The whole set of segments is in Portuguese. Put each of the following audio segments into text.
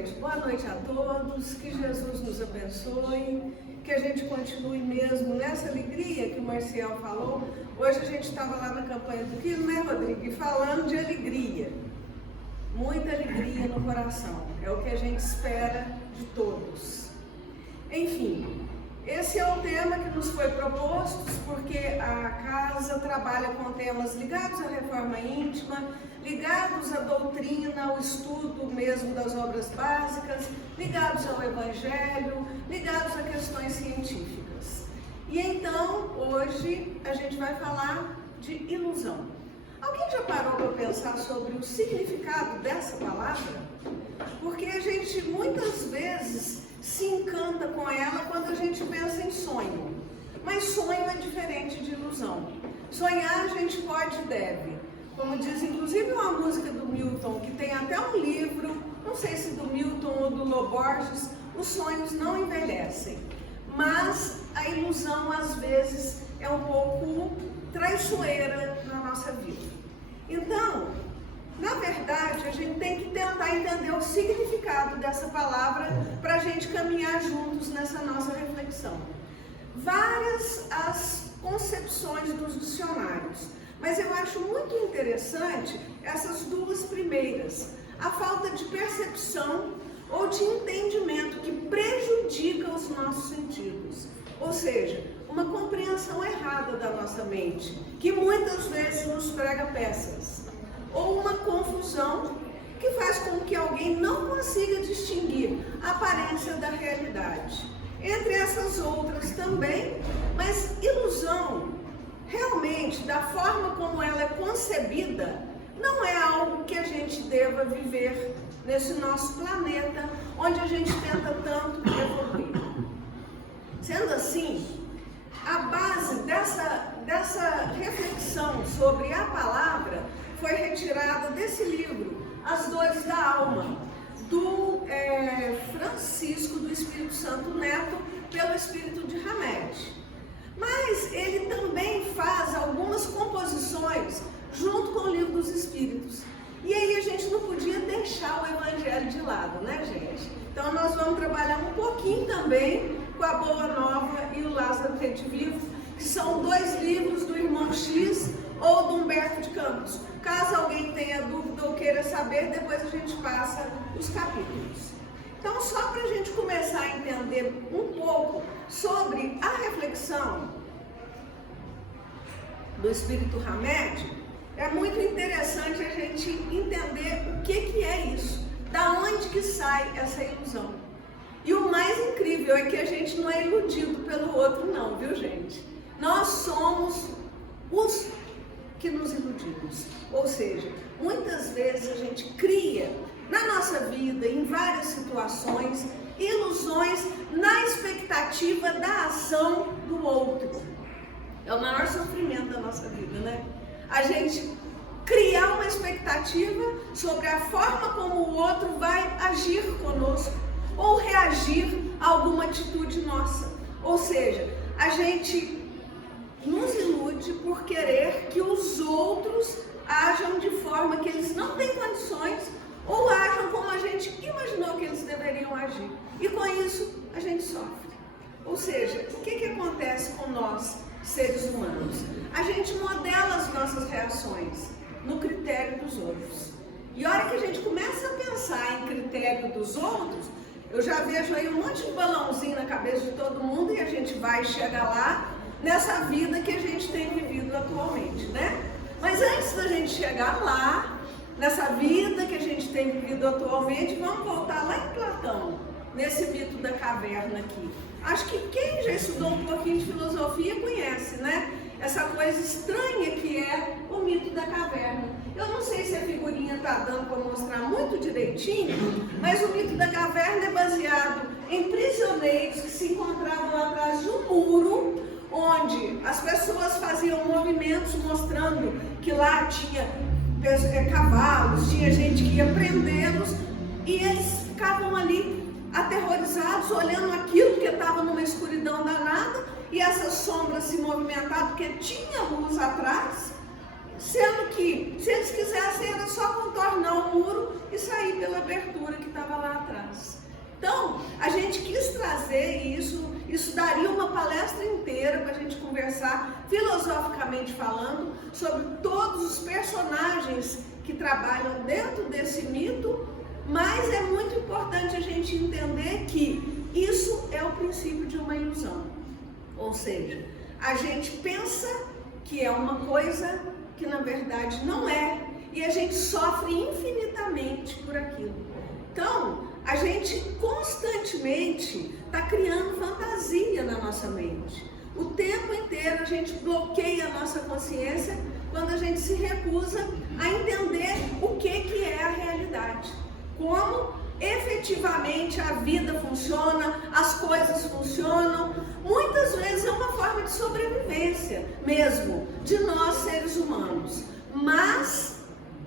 gente. Boa noite a todos, que Jesus nos abençoe, que a gente continue mesmo nessa alegria que o Marcial falou. Hoje a gente estava lá na campanha do Quilo, né, Rodrigo? E falando de alegria, muita alegria no coração, é o que a gente espera de todos. Enfim, esse é o tema que nos foi proposto, porque a casa trabalha com temas ligados à reforma íntima, ligados à doutrina, ao estudo mesmo das obras básicas, ligados ao evangelho, ligados a questões científicas. E então, hoje, a gente vai falar de ilusão. Alguém já parou para pensar sobre o significado dessa palavra? Porque a gente muitas vezes se encanta com ela quando a gente pensa em sonho. Mas sonho é diferente de ilusão. Sonhar a gente pode e deve. Como diz inclusive uma música do Milton, que tem até um livro, não sei se do Milton ou do Lô Borges, os sonhos não envelhecem. Mas a ilusão às vezes é um pouco traiçoeira na nossa vida. Então, na verdade, a gente tem que tentar entender o significado dessa palavra para a gente caminhar juntos nessa nossa reflexão. Várias as concepções dos dicionários, mas eu acho muito interessante essas duas primeiras. A falta de percepção ou de entendimento que prejudica os nossos sentidos. Ou seja, uma compreensão errada da nossa mente, que muitas vezes nos prega peças. Ou uma confusão que faz com que alguém não consiga distinguir a aparência da realidade. Entre essas outras também, mas ilusão, realmente, da forma como ela é concebida, não é algo que a gente deva viver nesse nosso planeta, onde a gente tenta tanto evoluir. Sendo assim, a base dessa reflexão sobre a palavra foi retirada desse livro, As Dores da Alma, do Francisco do Espírito Santo Neto, pelo Espírito de Hamed. Mas ele também faz algumas composições junto com o Livro dos Espíritos. E aí a gente não podia deixar o Evangelho de lado, né, gente? Então nós vamos trabalhar um pouquinho também com a Boa Nova e o Lázaro Redivivo, que são dois livros do Irmão X ou do Humberto de Campos. Caso alguém tenha dúvida ou queira saber, depois a gente passa os capítulos. Então, só para a gente começar a entender um pouco sobre a reflexão do Espírito Hamed, é muito interessante a gente entender o que é isso, da onde que sai essa ilusão. E o mais incrível é que a gente não é iludido pelo outro não, viu, gente? Nós somos os que nos iludimos. Ou seja, muitas vezes a gente cria na nossa vida, em várias situações, ilusões na expectativa da ação do outro. É o maior sofrimento da nossa vida, né? A gente criar uma expectativa sobre a forma como o outro vai agir conosco ou reagir a alguma atitude nossa. Ou seja, a gente nos ilude por querer que os outros ajam de forma que eles não têm condições ou ajam como a gente imaginou que eles deveriam agir. E com isso, a gente sofre. Ou seja, o que acontece com nós, seres humanos? A gente modela as nossas reações no critério dos outros. E a hora que a gente começa a pensar em critério dos outros, eu já vejo aí um monte de balãozinho na cabeça de todo mundo e a gente vai chegar lá nessa vida que a gente tem vivido atualmente, né? Mas antes da gente chegar lá, nessa vida que a gente tem vivido atualmente, vamos voltar lá em Platão, nesse mito da caverna aqui. Acho que quem já estudou um pouquinho de filosofia conhece, né? Essa coisa estranha que é o mito da caverna. Eu não sei se a figurinha está dando para mostrar muito direitinho, mas o mito da caverna é baseado em prisioneiros que se encontravam atrás de um muro, onde as pessoas faziam movimentos mostrando que lá tinha cavalos, tinha gente que ia prendê-los, e eles ficavam ali aterrorizados, olhando aquilo que estava numa escuridão danada, e essas sombras se movimentavam, porque tinha luz atrás, sendo que, se eles quisessem, era só contornar o muro e sair pela abertura que estava lá atrás. Então, a gente quis trazer isso daria uma palestra inteira para a gente conversar, filosoficamente falando, sobre todos os personagens que trabalham dentro desse mito, mas é muito importante a gente entender que isso é o princípio de uma ilusão. Ou seja, a gente pensa que é uma coisa que na verdade não é, e a gente sofre infinitamente por aquilo. Então, a gente constantemente está criando fantasia na nossa mente. O tempo inteiro a gente bloqueia a nossa consciência quando a gente se recusa a entender o que é a realidade. Como efetivamente a vida funciona, as coisas funcionam. Muitas vezes é uma forma de sobrevivência mesmo de nós seres humanos. Mas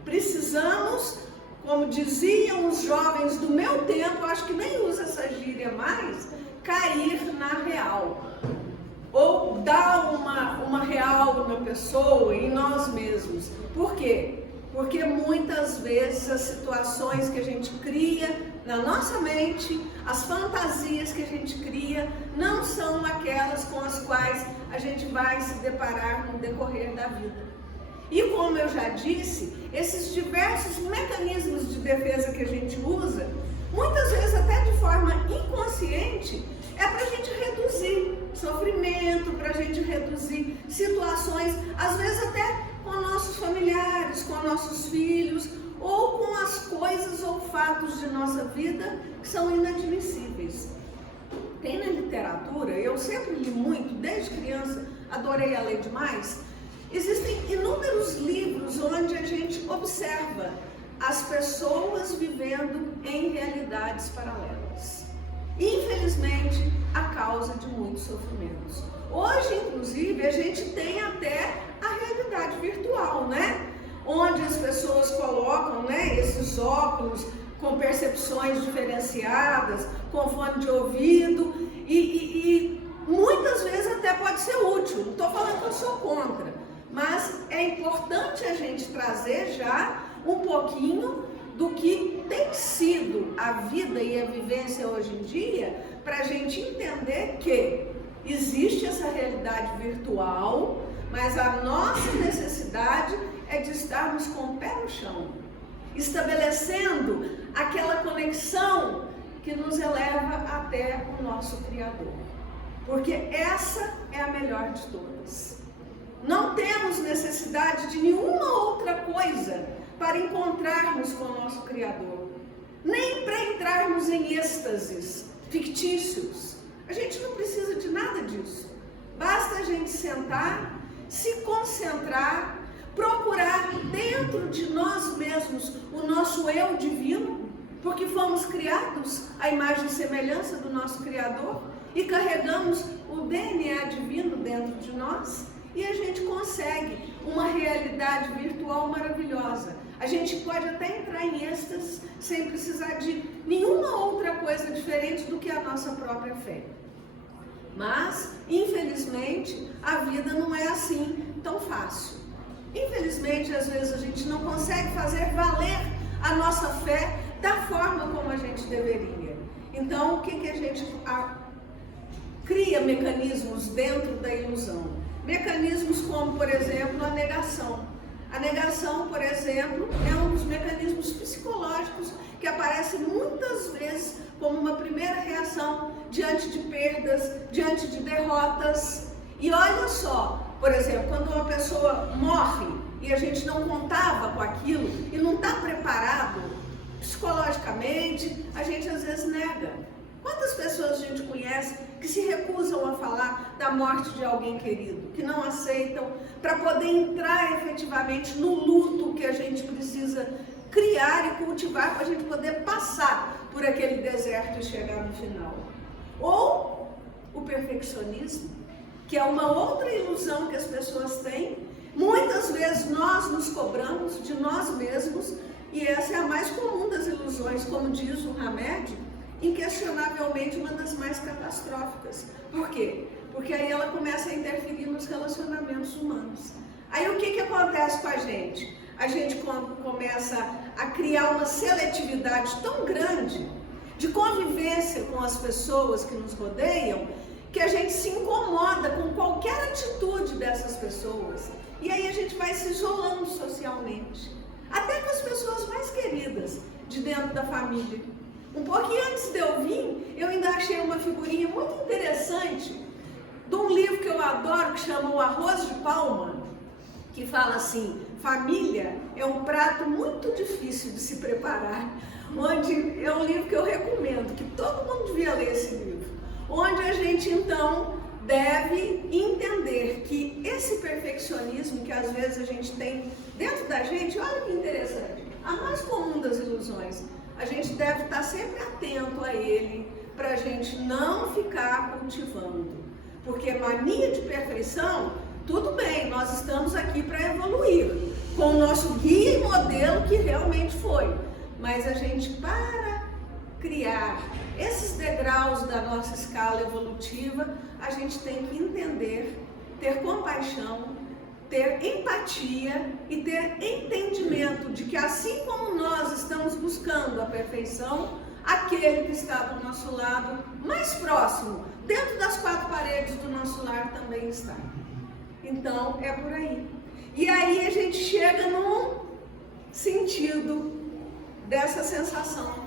precisamos, como diziam os jovens do meu tempo, acho que nem usa essa gíria mais, cair na real. Ou dar uma real na pessoa, em nós mesmos. Por quê? Porque muitas vezes as situações que a gente cria na nossa mente, as fantasias que a gente cria, não são aquelas com as quais a gente vai se deparar no decorrer da vida. E como eu já disse, esses diversos mecanismos de defesa que a gente usa, muitas vezes até de forma inconsciente, é para a gente reduzir sofrimento, para a gente reduzir situações, às vezes até com nossos familiares, com nossos filhos, ou com as coisas ou fatos de nossa vida que são inadmissíveis. Tem na literatura, eu sempre li muito, desde criança, adorei a ler demais. Existem inúmeros livros onde a gente observa as pessoas vivendo em realidades paralelas. Infelizmente, a causa de muitos sofrimentos. Hoje, inclusive, a gente tem até a realidade virtual, né? Onde as pessoas colocam, né, esses óculos com percepções diferenciadas, com fone de ouvido, e muitas vezes até pode ser útil. Não estou falando que eu sou contra, mas é importante a gente trazer já um pouquinho do que tem sido a vida e a vivência hoje em dia, para a gente entender que existe essa realidade virtual, mas a nossa necessidade é de estarmos com o pé no chão, estabelecendo aquela conexão que nos eleva até o nosso Criador. Porque essa é a melhor de todas. Não temos necessidade de nenhuma outra coisa para encontrarmos com o nosso Criador, nem para entrarmos em êxtases fictícios. A gente não precisa de nada disso. Basta a gente sentar, se concentrar, procurar dentro de nós mesmos o nosso eu divino, porque fomos criados à imagem e semelhança do nosso Criador e carregamos o DNA divino dentro de nós, e a gente consegue uma realidade virtual maravilhosa. A gente pode até entrar em êxtase sem precisar de nenhuma outra coisa diferente do que a nossa própria fé. Mas, infelizmente, a vida não é assim tão fácil. Infelizmente, às vezes a gente não consegue fazer valer a nossa fé da forma como a gente deveria. Então, o que a gente cria mecanismos dentro da ilusão? Mecanismos como, por exemplo, a negação. A negação, por exemplo, é um dos mecanismos psicológicos que aparece muitas vezes como uma primeira reação diante de perdas, diante de derrotas. E olha só, por exemplo, quando uma pessoa morre e a gente não contava com aquilo e não está preparado psicologicamente, a gente às vezes nega. Quantas pessoas a gente conhece que se recusam a falar da morte de alguém querido, que não aceitam, para poder entrar efetivamente no luto que a gente precisa criar e cultivar para a gente poder passar por aquele deserto e chegar no final? Ou o perfeccionismo, que é uma outra ilusão que as pessoas têm. Muitas vezes nós nos cobramos de nós mesmos, e essa é a mais comum das ilusões, como diz o Hamed, inquestionavelmente uma das mais catastróficas. Por quê? Porque aí ela começa a interferir nos relacionamentos humanos. Aí o que acontece com a gente? A gente começa a criar uma seletividade tão grande de convivência as pessoas que nos rodeiam, que a gente se incomoda com qualquer atitude dessas pessoas. E aí a gente vai se isolando socialmente. Até com as pessoas mais queridas de dentro da família. Um pouquinho antes de eu vir, eu ainda achei uma figurinha muito interessante de um livro que eu adoro, que chama O Arroz de Palma, que fala assim: família é um prato muito difícil de se preparar. Onde é um livro que eu recomendo, que todo mundo devia ler esse livro. Onde a gente então deve entender que esse perfeccionismo que às vezes a gente tem dentro da gente, olha que interessante, a mais comum das ilusões, a gente deve estar sempre atento a ele, para a gente não ficar cultivando. Porque mania de perfeição, tudo bem, nós estamos aqui para evoluir, com o nosso guia e modelo que realmente foi. Mas a gente, para criar esses degraus da nossa escala evolutiva, a gente tem que entender, ter compaixão, ter empatia e ter entendimento de que assim como nós estamos buscando a perfeição, aquele que está do nosso lado, mais próximo, dentro das quatro paredes do nosso lar também está. Então, é por aí. E aí a gente chega num sentido dessa sensação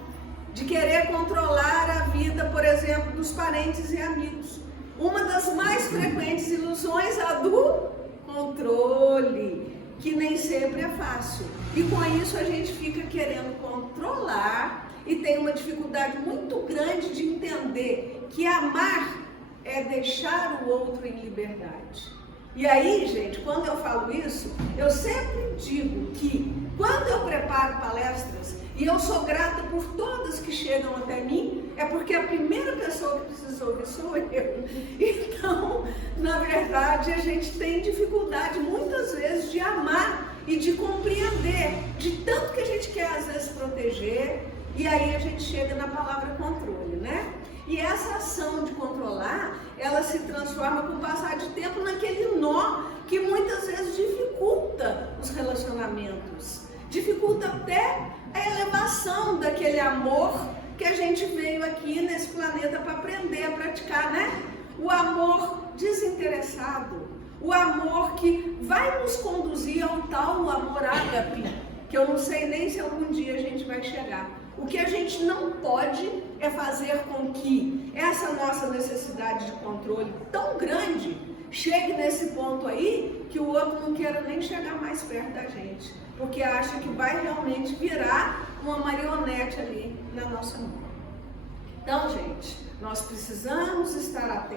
de querer controlar a vida, por exemplo, dos parentes e amigos. Uma das mais frequentes ilusões é a do controle, que nem sempre é fácil. E com isso a gente fica querendo controlar e tem uma dificuldade muito grande de entender que amar é deixar o outro em liberdade. E aí, gente, quando eu falo isso, eu sempre digo que quando eu preparo palestras, e eu sou grata por todas que chegam até mim, é porque a primeira pessoa que precisa ouvir sou eu. Então, na verdade, a gente tem dificuldade muitas vezes de amar e de compreender, de tanto que a gente quer às vezes proteger, e aí a gente chega na palavra controle, né? E essa ação de controlar, ela se transforma com o passar de tempo naquele nó que muitas vezes dificulta os relacionamentos, dificulta até a elevação daquele amor que a gente veio aqui nesse planeta para aprender a praticar, né? O amor desinteressado, o amor que vai nos conduzir ao tal amor ágape, que eu não sei nem se algum dia a gente vai chegar. O que a gente não pode é fazer com que essa nossa necessidade de controle tão grande chegue nesse ponto aí que o outro não queira nem chegar mais perto da gente, porque acha que vai realmente virar uma marionete ali na nossa mão. Então, gente, nós precisamos estar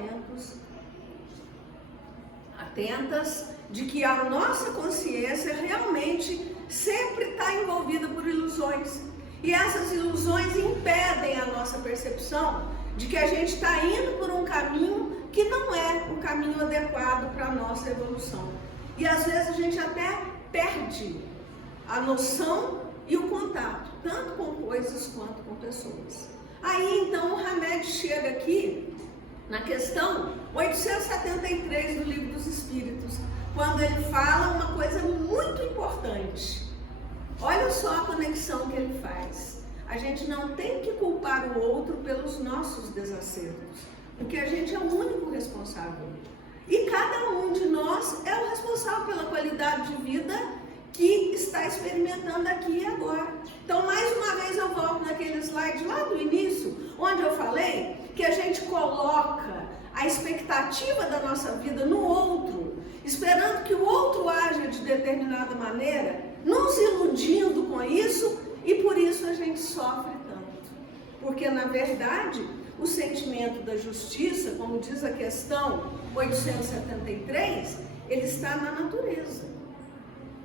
atentas de que a nossa consciência realmente sempre está envolvida por ilusões. E essas ilusões impedem a nossa percepção de que a gente está indo por um caminho que não é o caminho adequado para a nossa evolução. E às vezes a gente até perde a noção e o contato, tanto com coisas quanto com pessoas. Aí então o Hamed chega aqui na questão 873 do Livro dos Espíritos, quando ele fala uma coisa muito importante. Olha só a conexão que ele faz. A gente não tem que culpar o outro pelos nossos desacertos, porque a gente é o único responsável. E cada um de nós é o responsável pela qualidade de vida que está experimentando aqui e agora. Então, mais uma vez eu volto naquele slide lá do início, onde eu falei que a gente coloca a expectativa da nossa vida no outro, esperando que o outro haja de determinada maneira, nos iludindo com isso, e por isso a gente sofre tanto. Porque, na verdade, o sentimento da justiça, como diz a questão 873, ele está na natureza.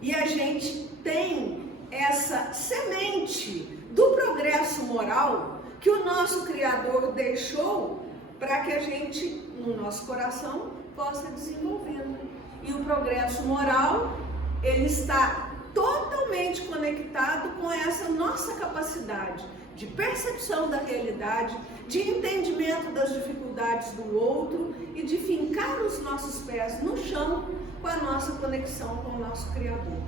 E a gente tem essa semente do progresso moral que o nosso Criador deixou para que a gente, no nosso coração, possa desenvolvê-lo. E o progresso moral, ele está totalmente conectado com essa nossa capacidade de percepção da realidade, de entendimento das dificuldades do outro e de fincar os nossos pés no chão com a nossa conexão com o nosso Criador.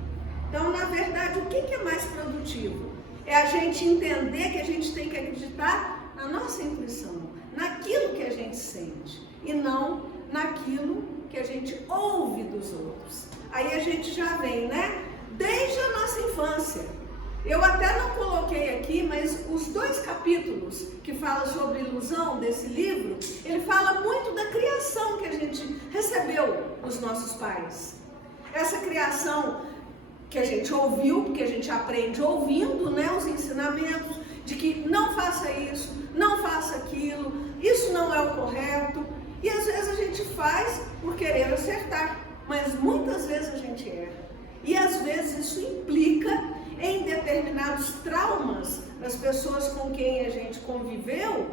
Então, na verdade, o que é mais produtivo? É a gente entender que a gente tem que acreditar na na nossa intuição, naquilo que a gente sente e não naquilo que a gente ouve dos outros. Aí a gente já vem, né? Desde a nossa infância. Eu até não coloquei aqui, mas os 2 capítulos que falam sobre ilusão desse livro, ele fala muito da criação que a gente recebeu dos nossos pais. Essa criação que a gente ouviu, porque a gente aprende ouvindo, né, os ensinamentos de que não faça isso, não faça aquilo, isso não é o correto. E às vezes a gente faz por querer acertar, mas muitas vezes a gente erra. E às vezes isso implica em determinados traumas das pessoas com quem a gente conviveu,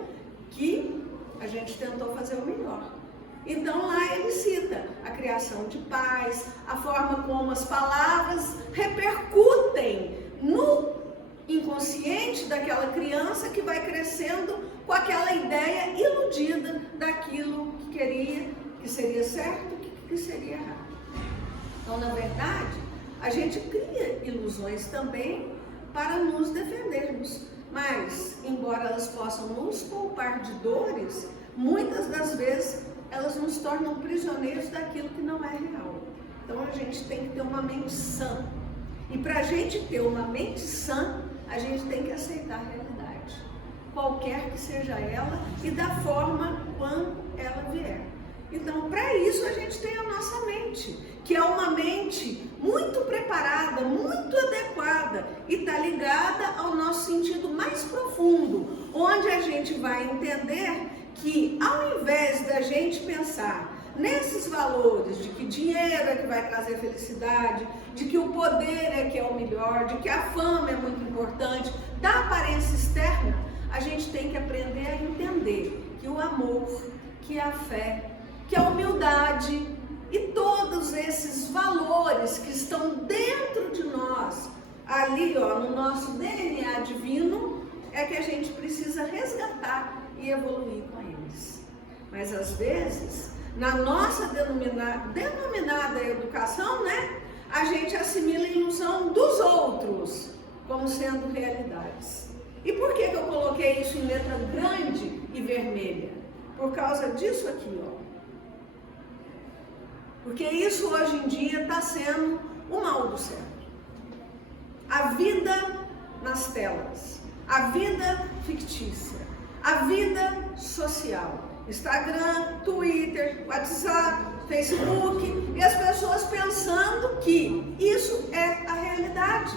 que a gente tentou fazer o melhor. Então lá ele cita a criação de pais, a forma como as palavras repercutem no inconsciente daquela criança que vai crescendo com aquela ideia iludida daquilo que queria, que seria certo, que seria errado. Então, na verdade, a gente cria ilusões também para nos defendermos, mas, embora elas possam nos poupar de dores, muitas das vezes elas nos tornam prisioneiros daquilo que não é real. Então a gente tem que ter uma mente sã, e para a gente ter uma mente sã, a gente tem que aceitar a realidade, qualquer que seja ela e da forma quando ela vier. Então, para isso a gente tem a nossa mente, que é uma mente muito preparada, muito adequada e está ligada ao nosso sentido mais profundo, onde a gente vai entender que, ao invés da gente pensar nesses valores de que dinheiro é que vai trazer felicidade, de que o poder é que é o melhor, de que a fama é muito importante, da aparência externa, a gente tem que aprender a entender que o amor, que a fé, que a humildade e todos esses valores que estão dentro de nós, ali ó, no nosso DNA divino, é que a gente precisa resgatar e evoluir com eles. Mas às vezes, na nossa denominada educação, né, a gente assimila a ilusão dos outros como sendo realidades. E por que eu coloquei isso em letra grande e vermelha? Por causa disso aqui, ó. Porque isso hoje em dia está sendo o mal do século. A vida nas telas, a vida fictícia, a vida social. Instagram, Twitter, WhatsApp, Facebook, e as pessoas pensando que isso é a realidade.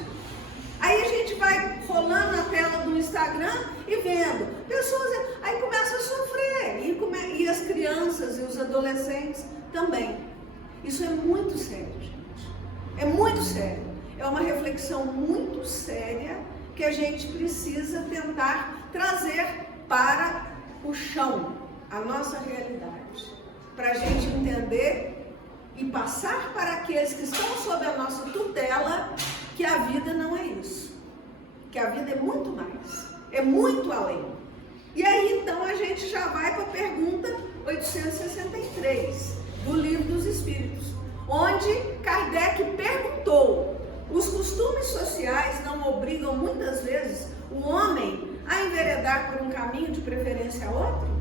Aí a gente vai rolando na tela do Instagram e vendo pessoas, aí começa a sofrer, e as crianças e os adolescentes também. Isso é muito sério, gente. É muito sério. É uma reflexão muito séria que a gente precisa tentar trazer para o chão, a nossa realidade, para a gente entender e passar para aqueles que estão sob a nossa tutela que a vida não é isso, que a vida é muito mais, é muito além. E aí então a gente já vai para a pergunta 863 do Livro dos Espíritos, onde Kardec perguntou: os costumes sociais não obrigam muitas vezes o homem a enveredar por um caminho de preferência a outro?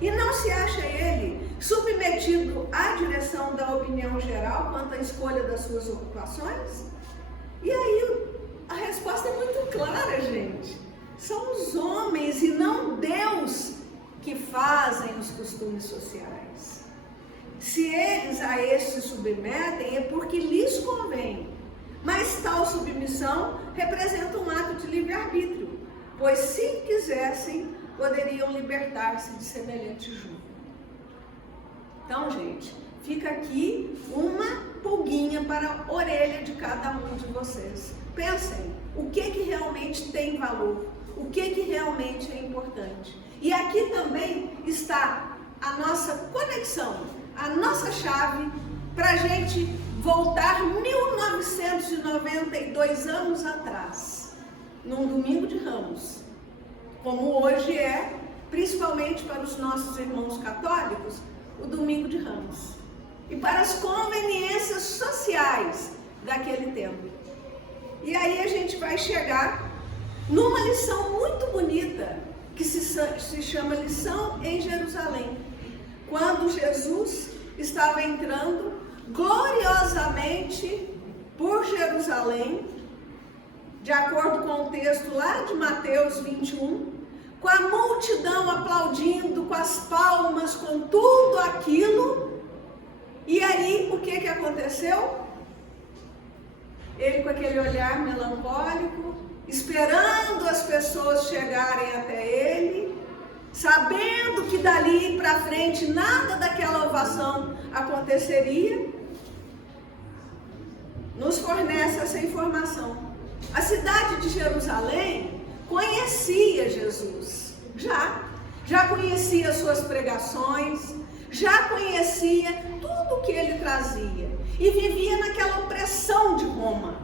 E não se acha ele submetido à direção da opinião geral quanto à escolha das suas ocupações? E aí a resposta é muito clara, gente. São os homens e não Deus que fazem os costumes sociais. Se eles a estes se submetem é porque lhes convém. Mas tal submissão representa um ato de livre-arbítrio, pois se quisessem, poderiam libertar-se de semelhante jugo. Então, gente, fica aqui uma pulguinha para a orelha de cada um de vocês. Pensem, o que realmente tem valor, o que realmente é importante. E aqui também está a nossa conexão, a nossa chave para a gente voltar 1992 anos atrás, num domingo de Ramos, como hoje é, principalmente para os nossos irmãos católicos, o domingo de Ramos, e para as conveniências sociais daquele tempo. E aí a gente vai chegar numa lição muito bonita que se chama Lição em Jerusalém. Quando Jesus estava entrando gloriosamente por Jerusalém, de acordo com o texto lá de Mateus 21, com a multidão aplaudindo, com as palmas, com tudo aquilo. E aí, o que aconteceu? Ele com aquele olhar melancólico, esperando as pessoas chegarem até ele, sabendo que dali para frente nada daquela ovação aconteceria, nos fornece essa informação. A cidade de Jerusalém conhecia Jesus, já conhecia suas pregações, já conhecia tudo que ele trazia e vivia naquela opressão de Roma,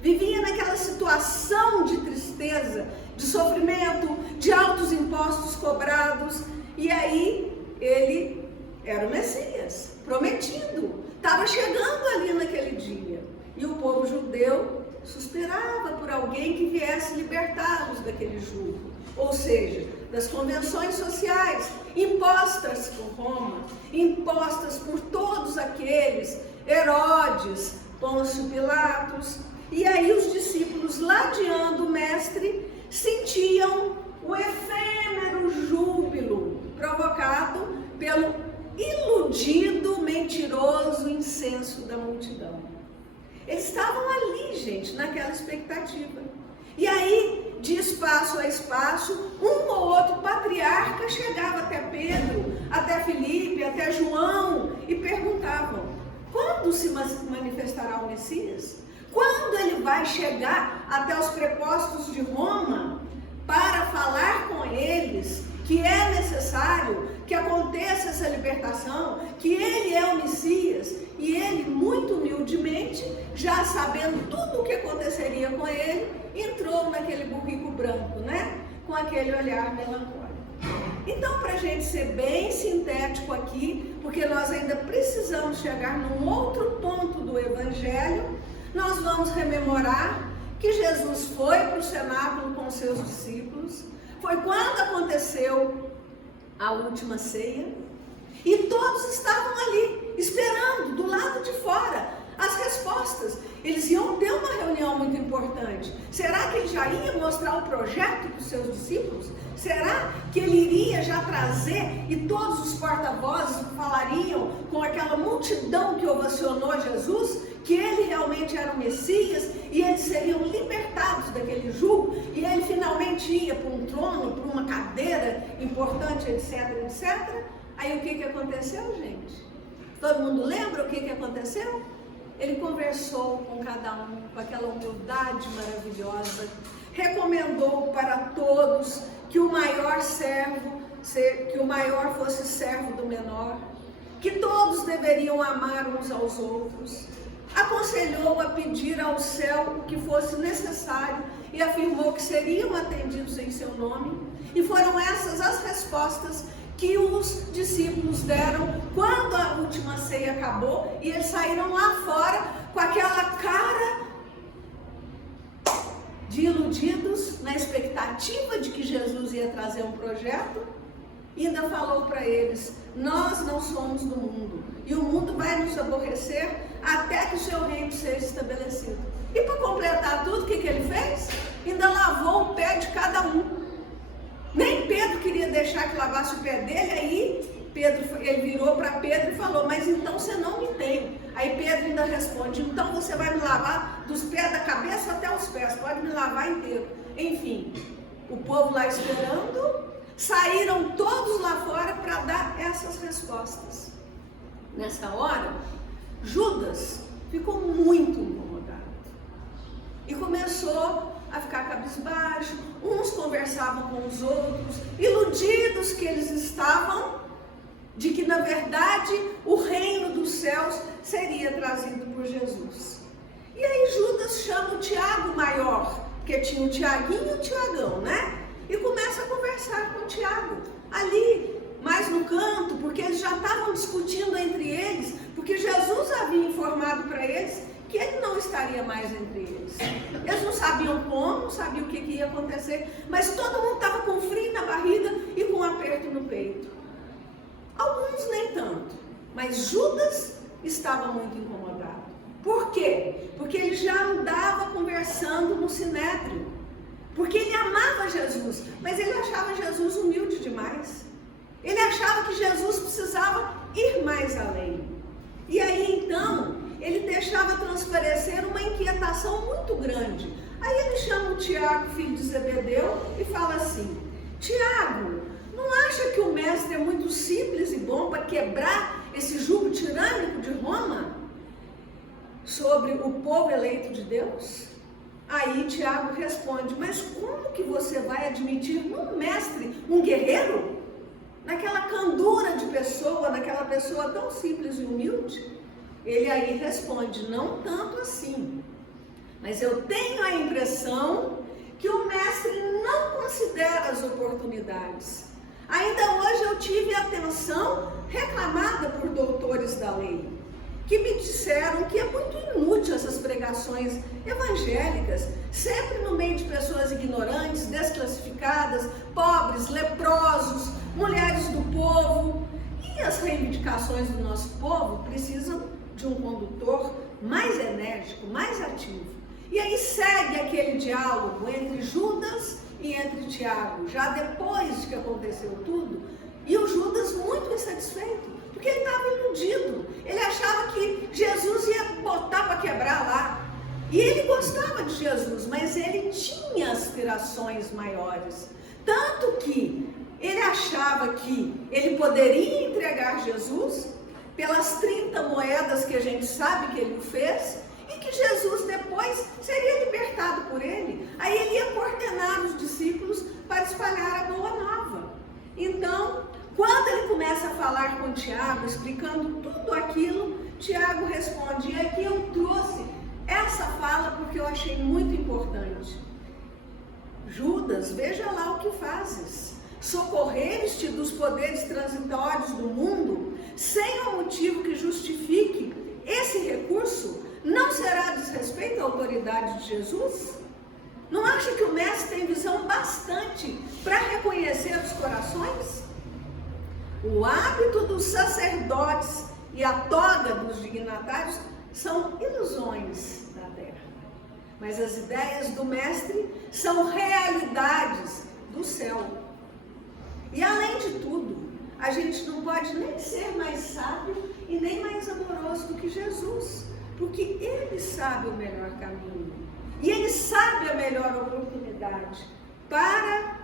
vivia naquela situação de tristeza, de sofrimento, de altos impostos cobrados. E aí ele era o Messias prometido, estava chegando ali naquele dia, e o povo judeu suspirava por alguém que viesse libertá-los daquele jugo, ou seja, das convenções sociais impostas por Roma, impostas por todos aqueles, Herodes, Pôncio Pilatos. E aí os discípulos, ladeando o mestre, sentiam o efêmero júbilo provocado pelo iludido, mentiroso incenso da multidão. Eles estavam ali, gente, naquela expectativa. E aí, de espaço a espaço, um ou outro patriarca chegava até Pedro, até Filipe, até João e perguntavam: quando se manifestará o Messias? Quando ele vai chegar até os prepostos de Roma para falar com eles que é necessário que aconteça essa libertação, que ele é o Messias? E ele, muito humildemente, já sabendo tudo o que aconteceria com ele, entrou naquele burrico branco, né? Com aquele olhar melancólico. Então, para a gente ser bem sintético aqui, porque nós ainda precisamos chegar num outro ponto do Evangelho, nós vamos rememorar que Jesus foi para o cenáculo com seus discípulos. Foi quando aconteceu a última ceia, e todos estavam ali, esperando, do lado de fora, as respostas. Eles iam ter uma reunião muito importante. Será que ele já ia mostrar o projeto para os seus discípulos? Será que ele iria já trazer e todos os porta-vozes falariam com aquela multidão que ovacionou Jesus, que ele realmente era o Messias e eles seriam libertados daquele jugo e ele finalmente ia para um trono, para uma cadeira importante, etc, etc? Aí o que aconteceu, gente? Todo mundo lembra o que aconteceu? Ele conversou com cada um, com aquela humildade maravilhosa, recomendou para todos que o maior fosse servo do menor, que todos deveriam amar uns aos outros, aconselhou a pedir ao céu o que fosse necessário e afirmou que seriam atendidos em seu nome. E foram essas as respostas que os discípulos deram quando a última ceia acabou e eles saíram lá fora com aquela cara de iludidos, na expectativa de que Jesus ia trazer um projeto, e ainda falou para eles: nós não somos do mundo e o mundo vai nos aborrecer até que o seu reino seja estabelecido. E para completar tudo, o que ele fez? Ainda lavou o pé de cada um. Nem Pedro queria deixar que lavasse o pé dele. Aí ele virou para Pedro e falou: mas então você não me tem. Aí Pedro ainda responde: então você vai me lavar dos pés da cabeça até os pés, pode me lavar inteiro. Enfim, o povo lá esperando, saíram todos lá fora para dar essas respostas. Nessa hora, Judas ficou muito incomodado e começou a ficar cabisbaixo. Uns conversavam com os outros, iludidos que eles estavam de que na verdade o reino dos céus seria trazido por Jesus. E aí Judas chama o Tiago maior, porque tinha o Tiaguinho e o Tiagão, né? E começa a conversar com o Tiago ali, mais no canto, porque eles já estavam discutindo entre eles, porque Jesus havia informado para eles que ele não estaria mais entre eles. Eles não sabiam como, não sabiam o que ia acontecer, mas todo mundo estava com frio na barriga e com um aperto no peito. Alguns nem tanto, mas Judas estava muito incomodado. Por quê? Porque ele já andava conversando no Sinédrio. Porque ele amava Jesus, mas ele achava Jesus humilde demais. Ele achava que Jesus precisava ir mais além. E aí então, ele deixava transparecer uma inquietação muito grande. Aí ele chama o Tiago, filho de Zebedeu, e fala assim: Tiago, não acha que o mestre é muito simples e bom para quebrar esse jugo tirânico de Roma sobre o povo eleito de Deus? Aí Tiago responde: mas como que você vai admitir num mestre um guerreiro? Naquela candura de pessoa, naquela pessoa tão simples e humilde? Ele aí responde: não tanto assim, mas eu tenho a impressão que o mestre não considera as oportunidades. Ainda hoje eu tive atenção reclamada por doutores da lei, que me disseram que é muito inútil essas pregações evangélicas, sempre no meio de pessoas ignorantes, desclassificadas, pobres, leprosos, mulheres do povo. E as reivindicações do nosso povo precisam de um condutor mais enérgico, mais ativo. E aí segue aquele diálogo entre Judas e entre Tiago, já depois de que aconteceu tudo, e o Judas muito insatisfeito, porque ele estava iludido. Ele achava que Jesus ia botar para quebrar lá. E ele gostava de Jesus, mas ele tinha aspirações maiores. Tanto que ele achava que ele poderia entregar Jesus pelas 30 moedas que a gente sabe que ele o fez, e que Jesus depois seria libertado por ele. Aí ele ia coordenar os discípulos para espalhar a boa nova. Então, quando ele começa a falar com Tiago, explicando tudo aquilo, Tiago responde: e aqui eu trouxe essa fala porque eu achei muito importante. Judas, veja lá o que fazes. Socorrer-te dos poderes transitórios do mundo, sem um motivo que justifique esse recurso, não será desrespeito à autoridade de Jesus? Não acha que o mestre tem visão bastante para reconhecer os corações? O hábito dos sacerdotes e a toga dos dignatários são ilusões da terra, mas as ideias do mestre são realidades do céu. E além de tudo, a gente não pode nem ser mais sábio e nem mais amoroso do que Jesus, porque ele sabe o melhor caminho e ele sabe a melhor oportunidade para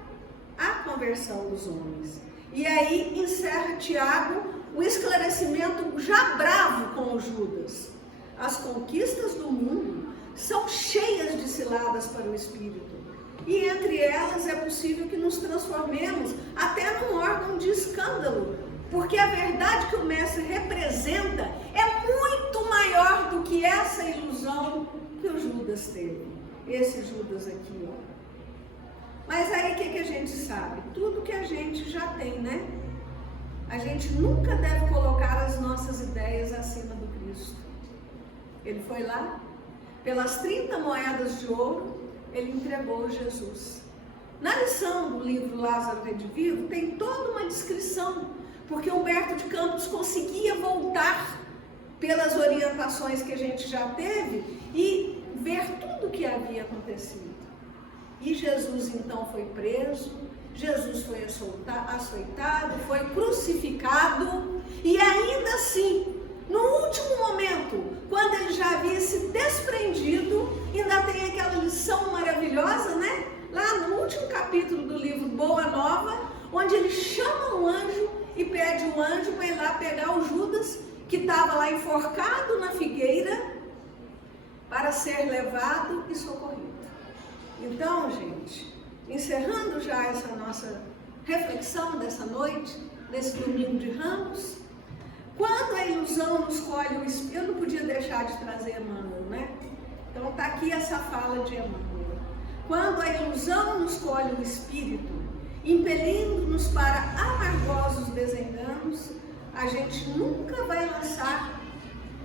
a conversão dos homens. E aí encerra Tiago o esclarecimento já bravo com o Judas. As conquistas do mundo são cheias de ciladas para o espírito. E entre elas é possível que nos transformemos até num órgão de escândalo, porque a verdade que o mestre representa é muito maior do que essa ilusão que o Judas teve. Esse Judas aqui, ó. Mas aí o que a gente sabe? Tudo que a gente já tem, né? A gente nunca deve colocar as nossas ideias acima do Cristo. Ele foi lá, pelas 30 moedas de ouro, ele entregou Jesus. Na lição do livro Lázaro Redivivo, tem toda uma descrição, porque Humberto de Campos conseguia voltar pelas orientações que a gente já teve e ver tudo o que havia acontecido. E Jesus então foi preso, Jesus foi açoitado, foi crucificado, e ainda assim, no último momento, quando ele já havia se desprendido, ainda tem aquela lição maravilhosa, né? Lá no último capítulo do livro Boa Nova, onde ele chama um anjo e pede o anjo para ir lá pegar o Judas, que estava lá enforcado na figueira, para ser levado e socorrido. Então, gente, encerrando já essa nossa reflexão dessa noite, nesse domingo de Ramos, quando a ilusão nos colhe o espírito, eu não podia deixar de trazer Emmanuel, né? Então está aqui essa fala de Emmanuel. Quando a ilusão nos colhe o espírito, impelindo-nos para amargosos desenganos, a gente nunca vai lançar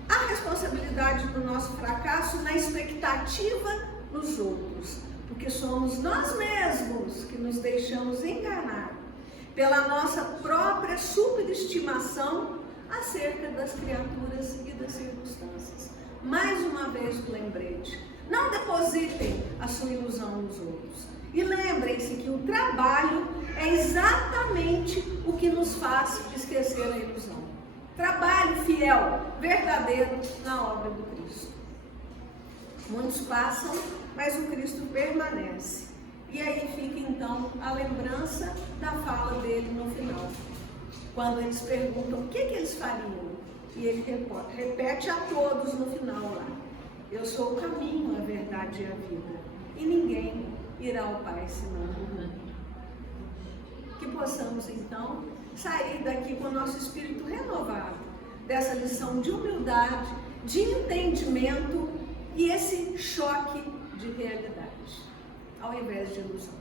a responsabilidade do nosso fracasso na expectativa nos outros, porque somos nós mesmos que nos deixamos enganar pela nossa própria superestimação acerca das criaturas e das circunstâncias. Mais uma vez o lembrete: não depositem a sua ilusão nos outros. E lembrem-se que o trabalho é exatamente o que nos faz esquecer a ilusão. Trabalho fiel, verdadeiro na obra do Cristo. Muitos passam, mas o Cristo permanece. E aí fica então a lembrança da fala dele no final. Quando eles perguntam o que eles fariam, e ele repete a todos no final lá: eu sou o caminho, a verdade e a vida, e ninguém irá ao Pai senão por mim. Que possamos então sair daqui com o nosso espírito renovado, dessa lição de humildade, de entendimento e esse choque de realidade, ao invés de ilusão.